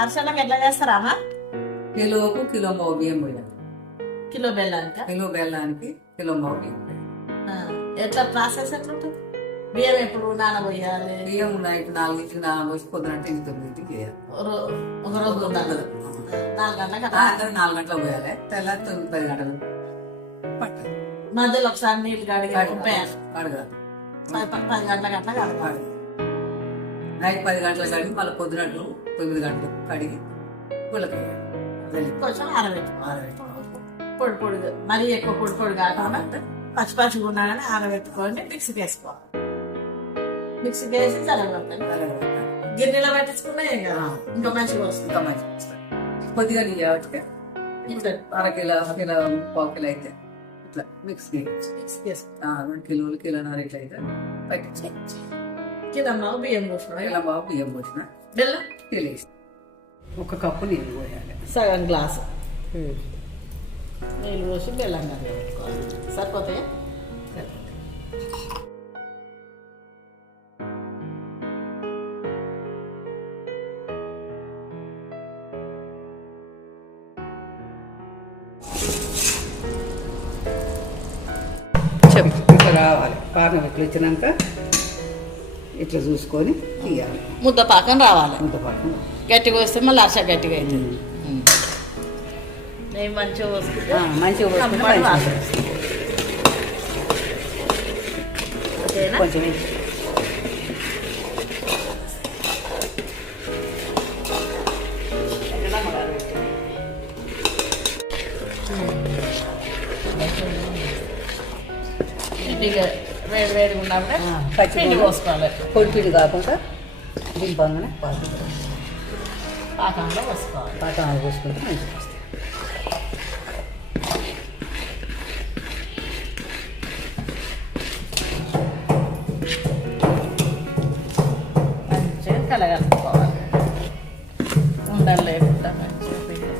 అరిసెలకు ఎట్లా చేస్తారా అమ్మ? కిలోకు కిలో పావు బియ్యం పోయాలి. కిలో బెల్లానికి కిలో బెల్లానికి కిలో పావు బియ్యం పోయాలి. ఎట్లా ప్రాసెస్ ఎట్లుంటుంది? బియ్యం ఎప్పుడు నానబోయాలి? బియ్యం నైట్ 4కి నానబోసి పొద్దున 9కి వేయాలి. ఒక రోజు ఉండాలి. 4 గంటలకు అట్లా. 4 గంటలకు పోయాలి. తెల్లారి 9-10 గంటలు పట్టాలి. మధ్యలో ఒకసారి నీళ్ళు కడిగి ఉప్పేయాలి. కడగాలి. 10 గంటలకు అట్లా కడగాలి. నైట్ 10 గంటలకు కడిగి మళ్ళీ పొద్దునట్టు 9 గంటలకు కడిగి పుల్లకేయాలి. కొంచెం పొడి పొడిగా, మరీ ఎక్కువ పొడి పొడి కాకుండా పచ్చి పచ్చిగా ఉన్నా కానీ ఆరబెట్టుకొని మిక్సీకి వేసుకోవాలి. మిక్సీకి వేసి చల్లగొట్టాలి. గిన్నెలో పెట్టించుకున్నా ఇంకా మంచిగా వస్తుంది. ఇంకా మంచిగా వస్తుంది. కొద్దిగా నెయ్యి కాబట్టి అరకిలో పావు కిలో అయితే ఇట్లా మిక్సీ వేసుకోవాలి. 2 కిలోలు కిలోన్నర ఇట్లా అయితే పట్టించి కిలమ్మ బియ్యం పోసిన, కిలో పావు బియ్యం పోసిన బెల్లం తెలియసి 1 కప్పు నీళ్ళు పోయాలి. సగం గ్లాసు నీళ్ళు పోసి బెల్లం పెట్టుకోవాలి. సరిపోతాయి. ఇట్లా రావాలి. పాకం ఇట్లా వచ్చినాక ఇట్లా చూసుకొని తీయాలి. ముద్ద పాకం రావాలి. ముద్ద పాకం గట్టిగా వస్తే మళ్ళీ అరస గట్టిగా అవుతుంది. నేను మంచిగా వస్తుంది. మంచిగా కొంచెం వేడి వేడిగా ఉన్నప్పుడే పిండి పోసుకోవాలి. పొడి పిండి కాకుండా దింపంగానే పాకంలో పోసుకోవాలి. పాకంలో పోసుకుంటే మంచిగా వస్తుంది. మంచిగా కలగలుపుకోవాలి. ఉండలు లేకుండా మంచిగా పిండి.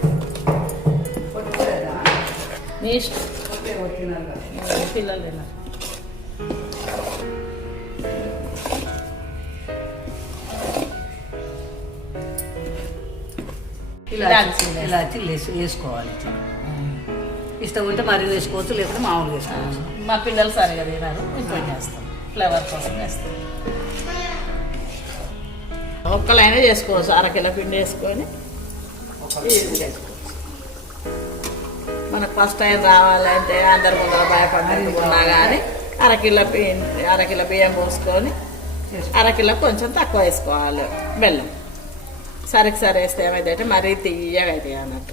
నీ ఇష్టం. పిల్లలు తిన్నారు. ఇలాచి వేసుకోవాలి. ఇట్లా ఇష్టం ఉంటే మరీ వేసుకోవచ్చు, లేకపోతే మామూలు వేసుకోవచ్చు. మా పిల్లలు సరిగా తినారు, ఇంకోటి వేస్తాం. ఫ్లేవర్ కోసం వేస్తాం. ఒక్కలైనా చేసుకోవచ్చు. అరకిలో పిండి వేసుకొని మనకు ఫస్ట్ టైం రావాలంటే అందరి ముందర భయపడుతున్నా కానీ అరకిలో బియ్యం పోసుకొని అరకిలో కొంచెం తక్కువ వేసుకోవాలి బెల్లం. సరికి సరి వేస్తే ఏమైందంటే మరీ తీయగా అవుతాయి అన్నట్టు.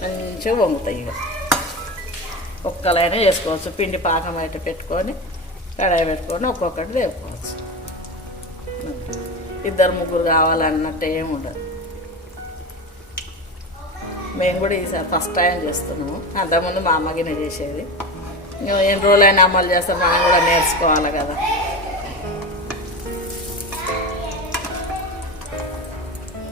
మంచిగా వంగుతాయి. ఇక ఒక్కలైనా చేసుకోవచ్చు. పిండి పాకం అయితే పెట్టుకొని కడాయి పెట్టుకొని ఒక్కొక్కటి వేపుకోవచ్చు. 2-3 కావాలన్నట్టు ఏమి ఉండదు. మేము కూడా ఈసారి ఫస్ట్ టైం చేస్తున్నాము. అంతకుముందు మా అమ్మగినే చేసేది. ఎన్ని రోజులైనా అమలు చేస్తాం, మనం కూడా నేర్చుకోవాలి కదా.